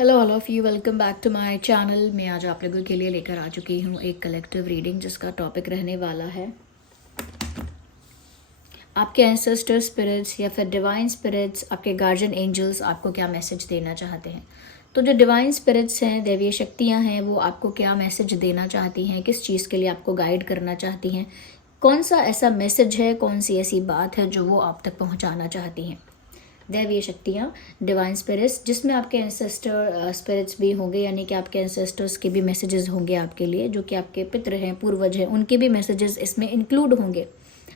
Hello all of you, welcome back to my channel. मैं आज आप लोगों के लिए लेकर आ चुकी हूँ एक कलेक्टिव रीडिंग जिसका टॉपिक रहने वाला है आपके एंसेस्टर स्पिरिट्स या फिर डिवाइन स्पिरिट्स, आपके गार्जियन एंजल्स आपको क्या मैसेज देना चाहते हैं। तो जो डिवाइन स्पिरिट्स हैं, दैवीय शक्तियाँ हैं, वो आपको क्या मैसेज देना चाहती हैं, किस चीज़ के लिए आपको गाइड करना चाहती हैं, कौन सा ऐसा मैसेज है, कौन सी ऐसी बात है जो वो आप तक पहुँचाना चाहती हैं। दैवीय शक्तियाँ, डिवाइन स्पिरिट्स, जिसमें आपके एंसेस्टर स्पिरिट्स भी होंगे, यानी कि आपके एंसेस्टर्स के भी मैसेजेस होंगे आपके लिए, जो कि आपके पितृ हैं, पूर्वज हैं, उनके भी मैसेजेस इसमें इंक्लूड होंगे।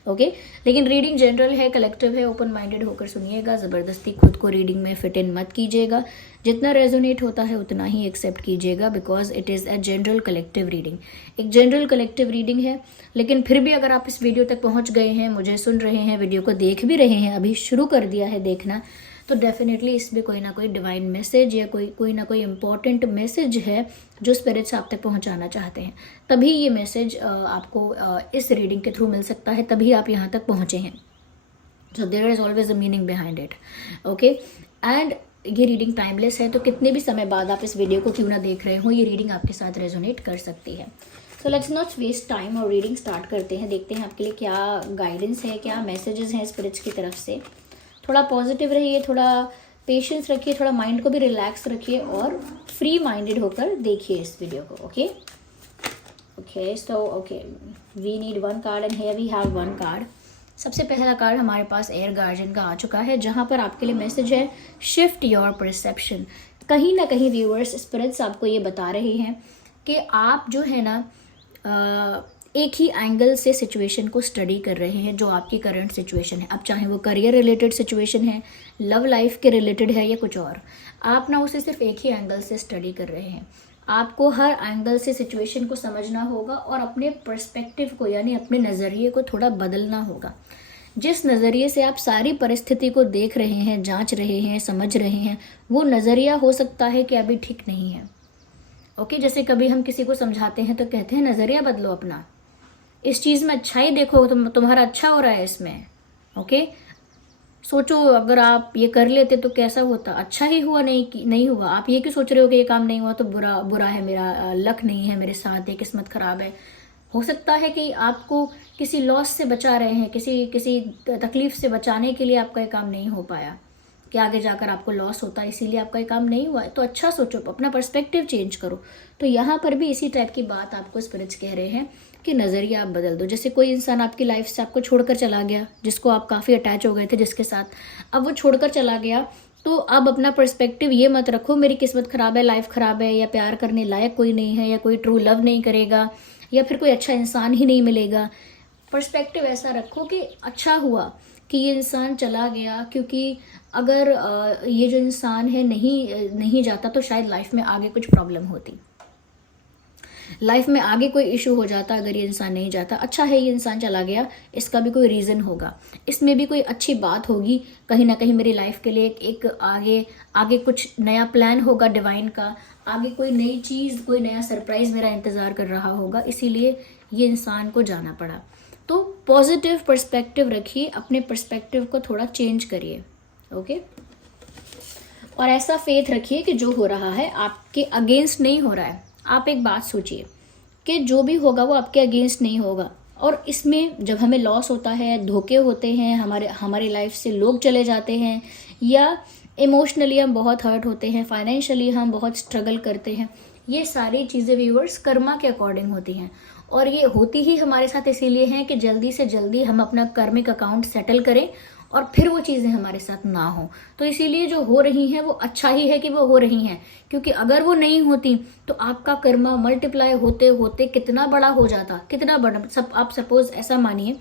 ओके, लेकिन रीडिंग जनरल है, कलेक्टिव है, ओपन माइंडेड होकर सुनिएगा। ज़बरदस्ती खुद को रीडिंग में फिट इन मत कीजिएगा। जितना रेजोनेट होता है उतना ही एक्सेप्ट कीजिएगा, because it is a general collective reading. एक जनरल कलेक्टिव रीडिंग है, लेकिन फिर भी अगर आप इस वीडियो तक पहुंच गए हैं, मुझे सुन रहे हैं, वीडियो को देख भी रहे हैं, अभी शुरू कर दिया है देखना, तो डेफिनेटली इसमें कोई ना कोई डिवाइन मैसेज या कोई ना कोई इम्पॉर्टेंट मैसेज है जो स्पिरिट्स आप तक पहुंचाना चाहते हैं। तभी ये मैसेज आपको इस रीडिंग के थ्रू मिल सकता है, तभी आप यहाँ तक पहुँचे हैं। So there is always a meaning behind it. Okay, and ये रीडिंग टाइमलेस है, तो कितने भी समय बाद आप इस वीडियो को क्यों ना देख रहे हो, ये रीडिंग आपके साथ रेजोनेट कर सकती है। So let's not waste time और रीडिंग स्टार्ट करते हैं। देखते हैं आपके लिए क्या गाइडेंस है, क्या मैसेजेस हैं स्पिरिट्स की तरफ से। थोड़ा पॉजिटिव रहिए, थोड़ा पेशेंस रखिए, थोड़ा माइंड को भी रिलैक्स रखिए और फ्री माइंडेड होकर देखिए इस वीडियो को। Okay okay, so okay, we need one card and here we have one card. सबसे पहला कार्ड हमारे पास एयर गार्जियन का आ चुका है, जहाँ पर आपके लिए मैसेज है शिफ्ट योर परसेप्शन। कहीं ना कहीं व्यूअर्स, स्पिरिट्स आपको ये बता रहे हैं कि आप जो है ना एक ही एंगल से सिचुएशन को स्टडी कर रहे हैं, जो आपकी करंट सिचुएशन है। अब चाहे वो करियर रिलेटेड सिचुएशन है, लव लाइफ के रिलेटेड है या कुछ और, आप ना उसे सिर्फ एक ही एंगल से स्टडी कर रहे हैं। आपको हर एंगल से सिचुएशन को समझना होगा और अपने पर्सपेक्टिव को, यानी अपने नज़रिए को थोड़ा बदलना होगा। जिस नज़रिए से आप सारी परिस्थिति को देख रहे हैं, जांच रहे हैं, समझ रहे हैं, वो नज़रिया हो सकता है कि अभी ठीक नहीं है। ओके, जैसे कभी हम किसी को समझाते हैं तो कहते हैं नज़रिया बदलो अपना, इस चीज़ में अच्छाई देखो, तुम्हारा अच्छा हो रहा है इसमें। ओके, सोचो अगर आप ये कर लेते तो कैसा होता, अच्छा ही हुआ, नहीं हुआ। आप ये क्यों सोच रहे हो कि ये काम नहीं हुआ तो बुरा है, मेरा लक नहीं है मेरे साथ, ये किस्मत खराब है। हो सकता है कि आपको किसी लॉस से बचा रहे हैं, किसी तकलीफ से बचाने के लिए आपका ये काम नहीं हो पाया कि आगे जाकर आपको लॉस होता है, इसीलिए आपका ये काम नहीं हुआ है। तो अच्छा सोचो, अपना पर्सपेक्टिव चेंज करो। तो यहाँ पर भी इसी टाइप की बात आपको स्पिरिट्स कह रहे हैं कि नज़रिया आप बदल दो। जैसे कोई इंसान आपकी लाइफ से आपको छोड़कर चला गया, जिसको आप काफ़ी अटैच हो गए थे, जिसके साथ, अब वो छोड़कर चला गया, तो अब अपना पर्सपेक्टिव ये मत रखो मेरी किस्मत ख़राब है, लाइफ ख़राब है, या प्यार करने लायक कोई नहीं है, या कोई ट्रू लव नहीं करेगा, या फिर कोई अच्छा इंसान ही नहीं मिलेगा। पर्सपेक्टिव ऐसा रखो कि अच्छा हुआ कि ये इंसान चला गया, क्योंकि अगर ये जो इंसान है नहीं जाता तो शायद लाइफ में आगे कुछ प्रॉब्लम होती, लाइफ में आगे कोई इशू हो जाता अगर ये इंसान नहीं जाता। अच्छा है ये इंसान चला गया, इसका भी कोई रीज़न होगा, इसमें भी कोई अच्छी बात होगी, कहीं ना कहीं मेरी लाइफ के लिए एक आगे कुछ नया प्लान होगा डिवाइन का, आगे कोई नई चीज़, कोई नया सरप्राइज़ मेरा इंतज़ार कर रहा होगा, इसीलिए ये इंसान को जाना पड़ा। तो पॉजिटिव पर्सपेक्टिव रखिए, अपने पर्सपेक्टिव को थोड़ा चेंज करिए। ओके, और ऐसा फेथ रखिए कि जो हो रहा है आपके अगेंस्ट नहीं हो रहा है। आप एक बात सोचिए कि जो भी होगा वो आपके अगेंस्ट नहीं होगा। और इसमें जब हमें लॉस होता है, धोखे होते हैं, हमारी लाइफ से लोग चले जाते हैं, या इमोशनली हम बहुत हर्ट होते हैं, फाइनेंशियली हम बहुत स्ट्रगल करते हैं, ये सारी चीज़ें व्यूअर्स कर्मा के अकॉर्डिंग होती हैं। और ये होती ही हमारे साथ इसीलिए हैं कि जल्दी से जल्दी हम अपना कर्मिक अकाउंट सेटल करें और फिर वो चीज़ें हमारे साथ ना हो। तो इसीलिए जो हो रही हैं वो अच्छा ही है कि वो हो रही हैं, क्योंकि अगर वो नहीं होती तो आपका कर्मा मल्टीप्लाई होते होते कितना बड़ा हो जाता, कितना बड़ा। आप सपोज ऐसा मानिए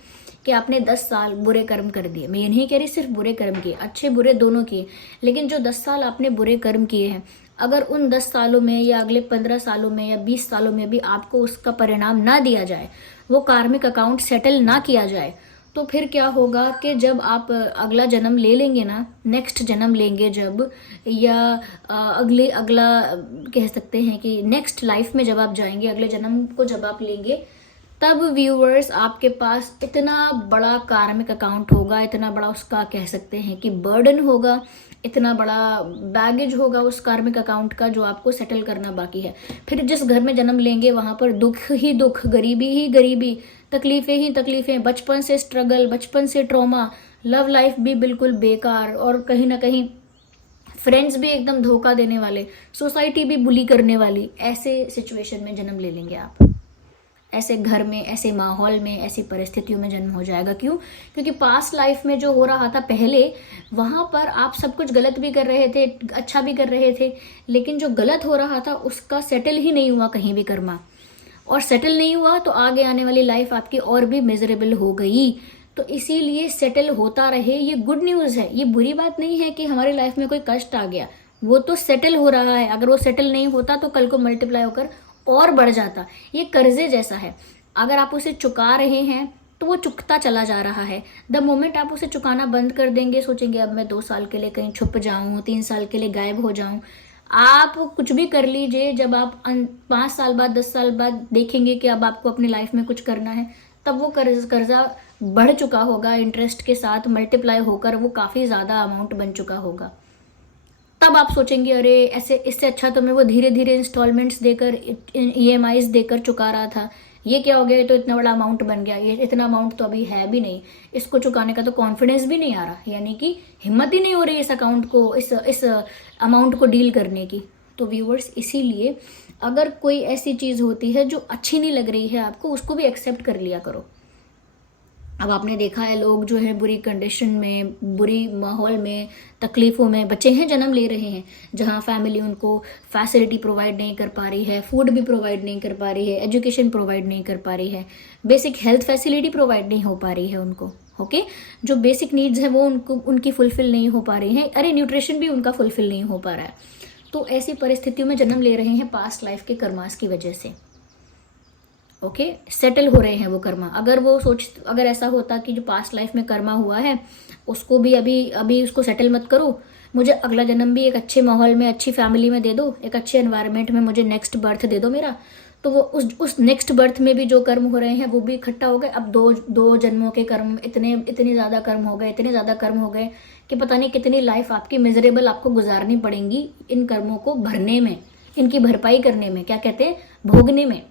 कि आपने 10 साल बुरे कर्म कर दिए। मैं ये नहीं कह रही सिर्फ बुरे कर्म किए, अच्छे बुरे दोनों किए, लेकिन जो 10 साल आपने बुरे कर्म किए हैं, अगर उन 10 सालों में या अगले 15 सालों में या 20 सालों में भी आपको उसका परिणाम ना दिया जाए, वो कार्मिक अकाउंट सेटल ना किया जाए, तो फिर क्या होगा कि जब आप अगला जन्म ले लेंगे ना, नेक्स्ट जन्म लेंगे जब, या अगला कह सकते हैं कि नेक्स्ट लाइफ में जब आप जाएंगे, अगले जन्म को जब आप लेंगे, तब व्यूअर्स आपके पास इतना बड़ा कार्मिक अकाउंट होगा, इतना बड़ा उसका कह सकते हैं कि बर्डन होगा, इतना बड़ा बैगेज होगा उस कार्मिक अकाउंट का जो आपको सेटल करना बाकी है। फिर जिस घर में जन्म लेंगे वहां पर दुख ही दुख, गरीबी ही गरीबी, तकलीफें ही तकलीफें, बचपन से स्ट्रगल, बचपन से ट्रॉमा, लव लाइफ भी बिल्कुल बेकार, और कहीं ना कहीं फ्रेंड्स भी एकदम धोखा देने वाले, सोसाइटी भी बुली करने वाली, ऐसे सिचुएशन में जन्म ले लेंगे आप। ऐसे घर में, ऐसे माहौल में, ऐसी परिस्थितियों में जन्म हो जाएगा। क्यों? क्योंकि पास्ट लाइफ में जो हो रहा था पहले, वहां पर आप सब कुछ गलत भी कर रहे थे, अच्छा भी कर रहे थे, लेकिन जो गलत हो रहा था उसका सेटल ही नहीं हुआ कहीं भी कर्मा, और सेटल नहीं हुआ तो आगे आने वाली लाइफ आपकी और भी मिजरेबल हो गई। तो इसीलिए सेटल होता रहे, ये गुड न्यूज है। ये बुरी बात नहीं है कि हमारी लाइफ में कोई कष्ट आ गया, वो तो सेटल हो रहा है। अगर वो सेटल नहीं होता तो कल को मल्टीप्लाई होकर और बढ़ जाता। ये कर्जे जैसा है, अगर आप उसे चुका रहे हैं तो वो चुकता चला जा रहा है। द मोमेंट आप उसे चुकाना बंद कर देंगे, सोचेंगे अब मैं 2 साल के लिए कहीं छुप जाऊं, 3 साल के लिए गायब हो जाऊं, आप कुछ भी कर लीजिए, जब आप 5 साल बाद, 10 साल बाद देखेंगे कि अब आपको अपनी लाइफ में कुछ करना है, तब वो कर्जा बढ़ चुका होगा, इंटरेस्ट के साथ मल्टीप्लाई होकर वो काफी ज्यादा अमाउंट बन चुका होगा। तब आप सोचेंगे अरे ऐसे, इससे अच्छा तो मैं वो धीरे धीरे इंस्टॉलमेंट्स देकर, ईएमआईज देकर चुका रहा था, ये क्या हो गया, ये तो इतना बड़ा अमाउंट बन गया, ये इतना अमाउंट तो अभी है भी नहीं, इसको चुकाने का तो कॉन्फिडेंस भी नहीं आ रहा, यानी कि हिम्मत ही नहीं हो रही इस अकाउंट को, इस अमाउंट को डील करने की। तो व्यूवर्स, इसीलिए अगर कोई ऐसी चीज होती है जो अच्छी नहीं लग रही है आपको, उसको भी एक्सेप्ट कर लिया करो। अब आपने देखा है लोग जो है बुरी कंडीशन में, बुरी माहौल में, तकलीफों में बच्चे हैं जन्म ले रहे हैं, जहां फैमिली उनको फैसिलिटी प्रोवाइड नहीं कर पा रही है, फूड भी प्रोवाइड नहीं कर पा रही है, एजुकेशन प्रोवाइड नहीं कर पा रही है, बेसिक हेल्थ फैसिलिटी प्रोवाइड नहीं हो पा रही है उनको। ओके, जो बेसिक नीड्स है वो उनकी फुलफिल नहीं हो पा रही है, अरे न्यूट्रिशन भी उनका फुलफिल नहीं हो पा रहा है। तो ऐसी परिस्थितियों में जन्म ले रहे हैं पास्ट लाइफ के कर्मास की वजह से। ओके, सेटल हो रहे हैं वो कर्मा। अगर ऐसा होता कि जो पास्ट लाइफ में कर्मा हुआ है उसको भी अभी उसको सेटल मत करो, मुझे अगला जन्म भी एक अच्छे माहौल में, अच्छी फैमिली में दे दो, एक अच्छे एनवायरनमेंट में मुझे नेक्स्ट बर्थ दे दो मेरा, तो वो उस नेक्स्ट बर्थ में भी जो कर्म हो रहे हैं वो भी इकट्ठा हो गए। अब दो जन्मों के कर्म, इतने ज्यादा कर्म हो गए, इतने ज्यादा कर्म हो गए कि पता नहीं कितनी लाइफ आपकी मिजरेबल आपको गुजारनी पड़ेंगी इन कर्मों को भरने में, इनकी भरपाई करने में, क्या कहते हैं, भोगने में।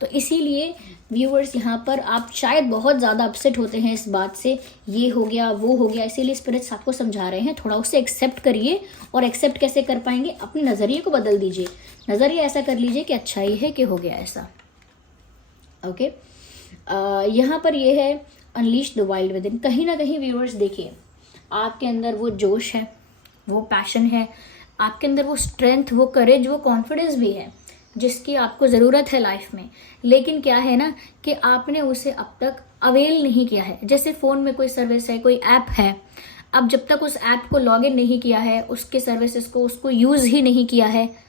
तो इसीलिए व्यूअर्स, यहाँ पर आप शायद बहुत ज़्यादा अपसेट होते हैं इस बात से, ये हो गया वो हो गया, इसीलिए स्पिरिट्स आपको समझा रहे हैं थोड़ा उसे एक्सेप्ट करिए। और एक्सेप्ट कैसे कर पाएंगे, अपने नज़रिए को बदल दीजिए, नज़रिया ऐसा कर लीजिए कि अच्छा ही है कि हो गया ऐसा। ओके, यहाँ पर ये है unleash the wild with in. कहीं ना कहीं व्यूअर्स देखिए, आपके अंदर वो जोश है, वो पैशन है, आपके अंदर वो स्ट्रेंथ, वो करेज, वो कॉन्फिडेंस भी है जिसकी आपको ज़रूरत है लाइफ में। लेकिन क्या है ना कि आपने उसे अब तक अवेल नहीं किया है। जैसे फ़ोन में कोई सर्विस है, कोई ऐप है, अब जब तक उस ऐप को लॉगिन नहीं किया है, उसके सर्विसेज को, उसको यूज़ ही नहीं किया है,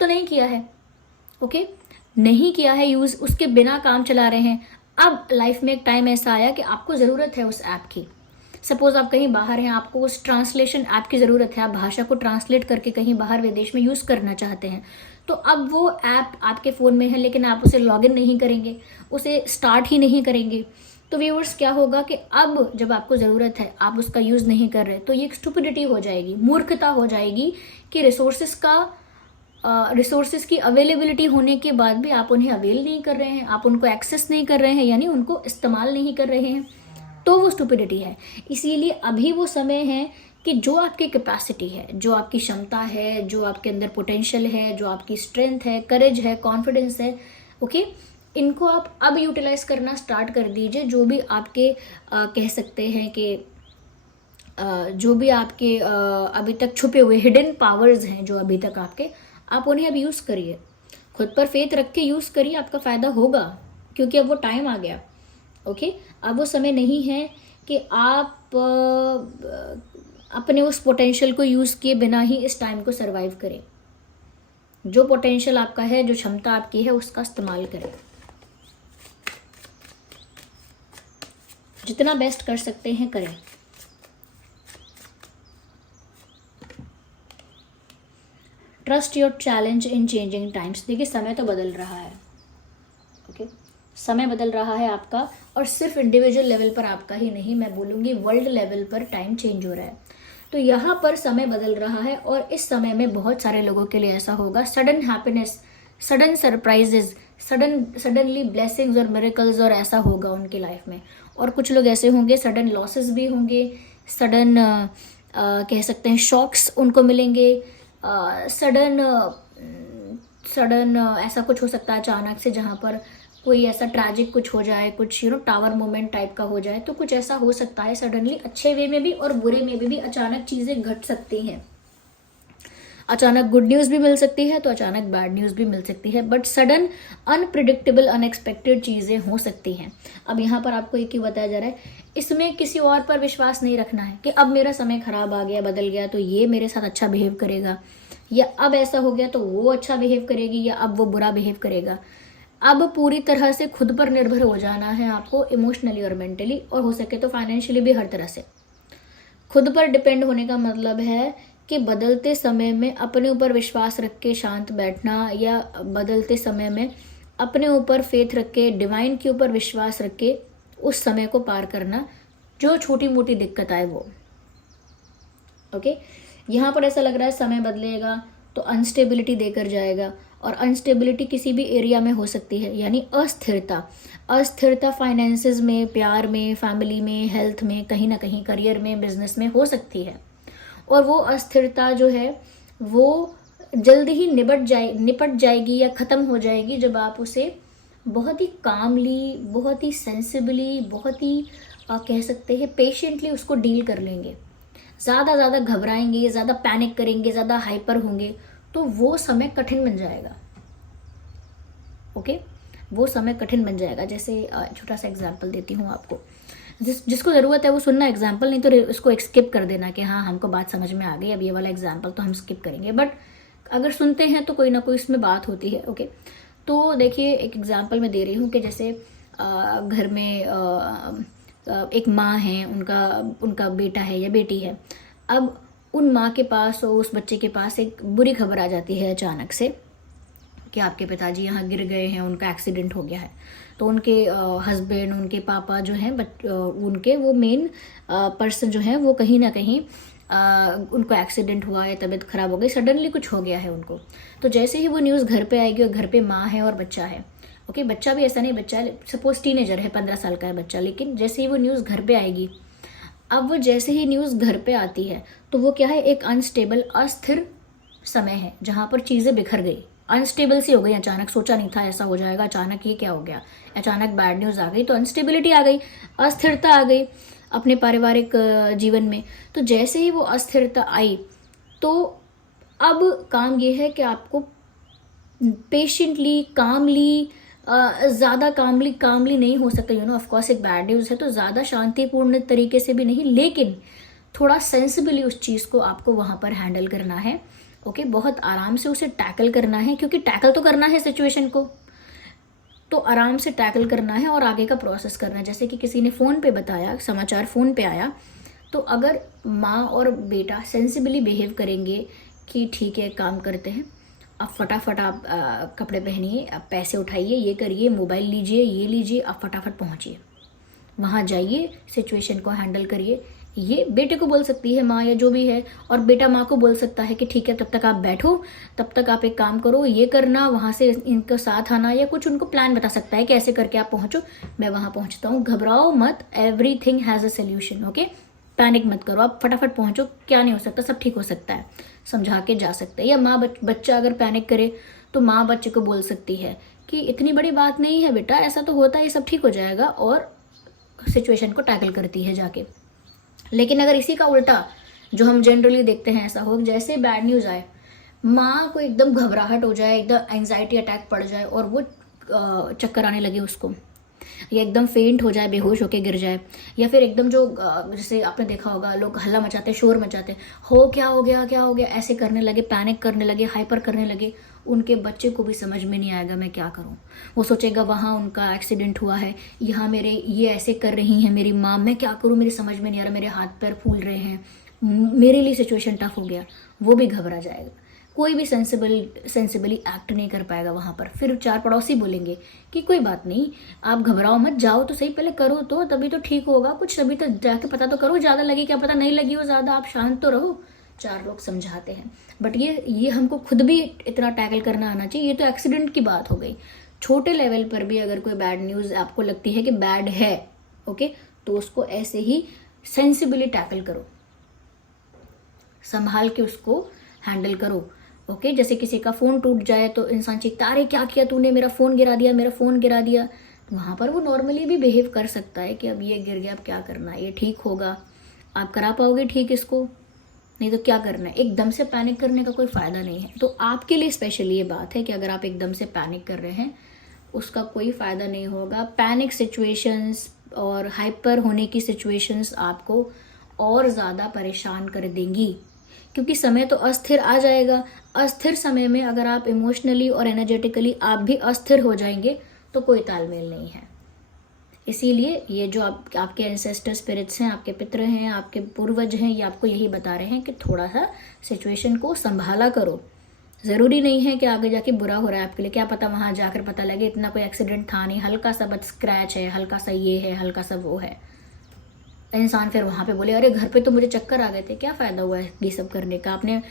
तो नहीं किया है। ओके, नहीं किया है यूज़, उसके बिना काम चला रहे हैं। अब लाइफ में एक टाइम ऐसा आया कि आपको ज़रूरत है उस ऐप की। सपोज आप कहीं बाहर हैं, आपको उस ट्रांसलेशन ऐप की ज़रूरत है, आप भाषा को ट्रांसलेट करके कहीं बाहर विदेश में यूज़ करना चाहते हैं, तो अब वो ऐप आपके फ़ोन में है लेकिन आप उसे लॉगिन नहीं करेंगे, उसे स्टार्ट ही नहीं करेंगे। तो व्यूअर्स, क्या होगा कि अब जब आपको ज़रूरत है आप उसका यूज़ नहीं कर रहे, तो ये एक स्टुपिडिटी हो जाएगी, मूर्खता हो जाएगी कि रिसोर्सेज की अवेलेबिलिटी होने के बाद भी आप उन्हें अवेल नहीं कर रहे हैं, आप उनको एक्सेस नहीं कर रहे हैं, यानी उनको इस्तेमाल नहीं कर रहे हैं, तो वो स्टुपिडिटी है। इसीलिए अभी वो समय है कि जो आपकी कैपेसिटी है, जो आपकी क्षमता है, जो आपके अंदर पोटेंशियल है, जो आपकी स्ट्रेंथ है, करेज है, कॉन्फिडेंस है, ओके, इनको आप अब यूटिलाइज करना स्टार्ट कर दीजिए। जो भी आपके कह सकते हैं कि जो भी आपके अभी तक छुपे हुए हिडन पावर्स हैं जो अभी तक आपके, आप उन्हें अब यूज़ करिए, खुद पर फेथ रख के यूज़ करिए, आपका फ़ायदा होगा, क्योंकि अब वो टाइम आ गया। ओके, अब वो समय नहीं है कि आप अपने उस पोटेंशियल को यूज़ किए बिना ही इस टाइम को सरवाइव करें। जो पोटेंशियल आपका है, जो क्षमता आपकी है, उसका इस्तेमाल करें, जितना बेस्ट कर सकते हैं करें। Trust your challenge in changing times. देखिए, समय तो बदल रहा है, ओके, समय बदल रहा है आपका, और सिर्फ इंडिविजुअल लेवल पर आपका ही नहीं, मैं बोलूँगी वर्ल्ड लेवल पर टाइम चेंज हो रहा है। तो यहाँ पर समय बदल रहा है और इस समय में बहुत सारे लोगों के लिए ऐसा होगा, sudden happiness, sudden surprises, suddenly blessings और मिरेकल्स और ऐसा होगा उनकी लाइफ में। और कुछ लोग ऐसे होंगे सडन लॉसेस भी होंगे, सडन कह सकते हैं शॉक्स उनको मिलेंगे, सडन ऐसा कुछ हो सकता है अचानक से जहाँ पर कोई ऐसा ट्रैजिक कुछ हो जाए, कुछ टावर मोमेंट टाइप का हो जाए, तो कुछ ऐसा हो सकता है सडनली, अच्छे वे में भी और बुरे में भी अचानक चीज़ें घट सकती हैं। अचानक गुड न्यूज़ भी मिल सकती है तो अचानक बैड न्यूज़ भी मिल सकती है, बट सडन अनप्रिडिक्टेबल अनएक्सपेक्टेड चीज़ें हो सकती हैं। अब यहाँ पर आपको एक ही बताया जा रहा है, इसमें किसी और पर विश्वास नहीं रखना है कि अब मेरा समय खराब आ गया, बदल गया तो ये मेरे साथ अच्छा बिहेव करेगा, या अब ऐसा हो गया तो वो अच्छा बिहेव करेगी, या अब वो बुरा बिहेव करेगा। अब पूरी तरह से खुद पर निर्भर हो जाना है आपको, इमोशनली और मेंटली, और हो सके तो फाइनेंशियली भी। हर तरह से खुद पर डिपेंड होने का मतलब है कि बदलते समय में अपने ऊपर विश्वास रख के शांत बैठना, या बदलते समय में अपने ऊपर फेथ रख के, डिवाइन के ऊपर विश्वास रख के उस समय को पार करना, जो छोटी मोटी दिक्कत आए वो। ओके, यहाँ पर ऐसा लग रहा है समय बदलेगा तो अनस्टेबिलिटी देकर जाएगा, और अनस्टेबिलिटी किसी भी एरिया में हो सकती है, यानी अस्थिरता फाइनेंसेस में, प्यार में, फैमिली में, हेल्थ में, कहीं ना कहीं करियर में, बिजनेस में हो सकती है। और वो अस्थिरता जो है वो जल्दी ही निपट जाएगी या ख़त्म हो जाएगी जब आप उसे बहुत ही कामली, बहुत ही सेंसिबली, बहुत ही कह सकते हैं पेशेंटली उसको डील कर लेंगे। ज़्यादा घबराएंगे, ज़्यादा पैनिक करेंगे, ज़्यादा हाइपर होंगे तो वो समय कठिन बन जाएगा। ओके, वो समय कठिन बन जाएगा। जैसे छोटा सा एग्जांपल देती हूँ आपको, जिसको ज़रूरत है वो सुनना एग्जाम्पल, नहीं तो इसको स्किप कर देना कि हाँ हमको बात समझ में आ गई, अब ये वाला एग्जाम्पल तो हम स्किप करेंगे, बट अगर सुनते हैं तो कोई ना कोई इसमें बात होती है। ओके, तो देखिए एक एग्जाम्पल मैं दे रही हूँ कि जैसे घर में एक माँ है, उनका बेटा है या बेटी है। अब उन माँ के पास और उस बच्चे के पास एक बुरी खबर आ जाती है अचानक से कि आपके पिताजी यहाँ गिर गए हैं, उनका एक्सीडेंट हो गया है। तो उनके हस्बैंड, उनके पापा जो हैं, उनके वो मेन पर्सन जो हैं, वो कहीं ना कहीं उनको एक्सीडेंट हुआ है, तबीयत खराब हो गई, सडनली कुछ हो गया है उनको। तो जैसे ही वो न्यूज़ घर पे आएगी, और घर पे माँ है और बच्चा है, ओके, बच्चा भी ऐसा नहीं, बच्चा सपोज टीनेजर है, 15 साल का है बच्चा, लेकिन जैसे ही वो न्यूज़ घर पे आएगी, अब वो जैसे ही न्यूज़ घर पे आती है तो वो क्या है, एक अनस्टेबल, अस्थिर समय है जहाँ पर चीज़ें बिखर गई, अनस्टेबल सी हो गई। अचानक सोचा नहीं था ऐसा हो जाएगा, अचानक ये क्या हो गया, अचानक बैड न्यूज़ आ गई, तो अनस्टेबिलिटी आ गई, अस्थिरता आ गई अपने पारिवारिक जीवन में। तो जैसे ही वो अस्थिरता आई तो अब काम ये है कि आपको पेशेंटली, कामली, ज़्यादा कामली नहीं हो सकता, ऑफकोर्स एक बैड न्यूज़ है तो ज़्यादा शांतिपूर्ण तरीके से भी नहीं, लेकिन थोड़ा सेंसिबली उस चीज़ को आपको वहाँ पर हैंडल करना है। ओके, बहुत आराम से उसे टैकल करना है, क्योंकि टैकल तो करना है सिचुएशन को, तो आराम से टैकल करना है और आगे का प्रोसेस करना है। जैसे कि किसी ने फ़ोन पे बताया, समाचार फ़ोन पे आया, तो अगर माँ और बेटा सेंसिबली बिहेव करेंगे कि ठीक है काम करते हैं, अब फटाफट आप कपड़े पहनिए, आप पैसे उठाइए, ये करिए, मोबाइल लीजिए, ये लीजिए, आप फटाफट पहुँचिए, वहाँ जाइए, सिचुएशन को हैंडल करिए, ये बेटे को बोल सकती है माँ या जो भी है, और बेटा माँ को बोल सकता है कि ठीक है तब तक आप बैठो, तब तक आप एक काम करो, ये करना, वहाँ से इनका साथ आना, या कुछ उनको प्लान बता सकता है कि ऐसे करके आप पहुँचो, मैं वहाँ पहुँचता हूँ, घबराओ मत, everything has a solution. Okay, panic मत करो, आप फटाफट पहुँचो, क्या नहीं हो सकता, सब ठीक हो सकता है, समझा के जा सकते हैं। या माँ बच्चा अगर पैनिक करे तो माँ बच्चे को बोल सकती है कि इतनी बड़ी बात नहीं है बेटा, ऐसा तो होता है, ये सब ठीक हो जाएगा, और सिचुएशन को टैकल करती है जाके। लेकिन अगर इसी का उल्टा जो हम जनरली देखते हैं, ऐसा हो जैसे बैड न्यूज़ आए, माँ को एकदम घबराहट हो जाए, एकदम एंजाइटी अटैक पड़ जाए और वो चक्कर आने लगे उसको, या एकदम फेंट हो जाए, बेहोश होके गिर जाए, या फिर एकदम जो जैसे आपने देखा होगा लोग हल्ला मचाते, शोर मचाते, क्या हो गया, ऐसे करने लगे, पैनिक करने लगे, हाइपर करने लगे, उनके बच्चे को भी समझ में नहीं आएगा मैं क्या करूं। वो सोचेगा वहाँ उनका एक्सीडेंट हुआ है, यहाँ मेरे ये ऐसे कर रही हैं मेरी माँ, मैं क्या करूं, मेरी समझ में नहीं आ रहा, मेरे हाथ पैर फूल रहे हैं, मेरे लिए सिचुएशन टफ हो गया, वो भी घबरा जाएगा। कोई भी सेंसिबली एक्ट नहीं कर पाएगा वहाँ पर। फिर 4 पड़ोसी बोलेंगे कि कोई बात नहीं, आप घबराओ मत, जाओ तो सही, पहले करो तो, तभी तो ठीक होगा कुछ, तभी तो जाके पता तो करो, ज़्यादा लगे क्या पता, नहीं लगी हो ज़्यादा, आप शांत तो रहो। 4 लोग समझाते हैं। बट ये हमको खुद भी इतना टैकल करना आना चाहिए। ये तो एक्सीडेंट की बात हो गई। छोटे लेवल पर भी अगर कोई बैड न्यूज़ आपको लगती है कि बैड है, ओके, तो उसको ऐसे ही सेंसिबली टैकल करो, संभाल के उसको हैंडल करो। ओके, जैसे किसी का फ़ोन टूट जाए तो इंसान चीखता, अरे क्या किया तूने, मेरा फ़ोन गिरा दिया, मेरा फ़ोन गिरा दिया। तो वहाँ पर वो नॉर्मली भी बिहेव कर सकता है कि अब ये गिर गया, अब क्या करना है, ये ठीक होगा, आप करा पाओगे ठीक इसको, नहीं तो क्या करना है। एकदम से पैनिक करने का कोई फ़ायदा नहीं है। तो आपके लिए स्पेशली ये बात है कि अगर आप एकदम से पैनिक कर रहे हैं, उसका कोई फ़ायदा नहीं होगा। पैनिक सिचुएशंस और हाइपर होने की सिचुएशंस आपको और ज़्यादा परेशान कर देंगी, क्योंकि समय तो अस्थिर आ जाएगा। अस्थिर समय में अगर आप इमोशनली और एनर्जेटिकली आप भी अस्थिर हो जाएंगे तो कोई तालमेल नहीं है। इसीलिए ये जो आपके एंसेस्टर स्पिरिट्स हैं, आपके पितृ हैं, आपके पूर्वज हैं, ये आपको यही बता रहे हैं कि थोड़ा सा सिचुएशन को संभाला करो। ज़रूरी नहीं है कि आगे जाके बुरा हो रहा है आपके लिए, क्या पता वहाँ जाकर पता लगे इतना कोई एक्सीडेंट था नहीं, हल्का सा बस स्क्रैच है, हल्का सा ये है, हल्का सा वो है। इंसान फिर वहाँ पे बोले, अरे घर पे तो मुझे चक्कर आ गए थे, क्या फ़ायदा हुआ है ये सब करने का, आपने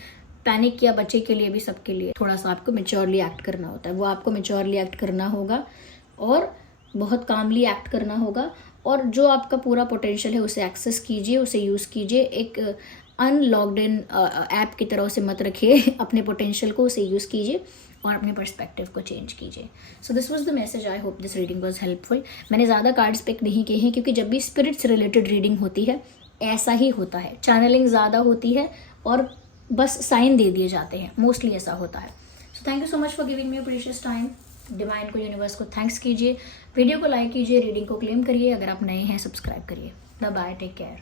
पैनिक किया बच्चे के लिए भी, सबके लिए। थोड़ा सा आपको मेच्योरली एक्ट करना होता है, वो आपको मेच्योरली एक्ट करना होगा और बहुत कामली एक्ट करना होगा। और जो आपका पूरा पोटेंशियल है उसे एक्सेस कीजिए, उसे यूज़ कीजिए। एक अनलॉग्ड इन ऐप की तरह उसे मत रखिए अपने पोटेंशियल को, उसे यूज़ कीजिए और अपने पर्सपेक्टिव को चेंज कीजिए। So this was the message. I hope this reading was helpful. मैंने ज़्यादा कार्ड्स पिक नहीं किए हैं क्योंकि जब भी स्पिरिट्स रिलेटेड रीडिंग होती है ऐसा ही होता है, चैनलिंग ज़्यादा होती है और बस साइन दे दिए जाते हैं, मोस्टली ऐसा होता है। So thank you so much for giving me precious time. Divine को, यूनिवर्स को थैंक्स कीजिए, वीडियो को लाइक कीजिए, रीडिंग को क्लेम करिए, अगर आप नए हैं सब्सक्राइब करिए। Bye bye, take care.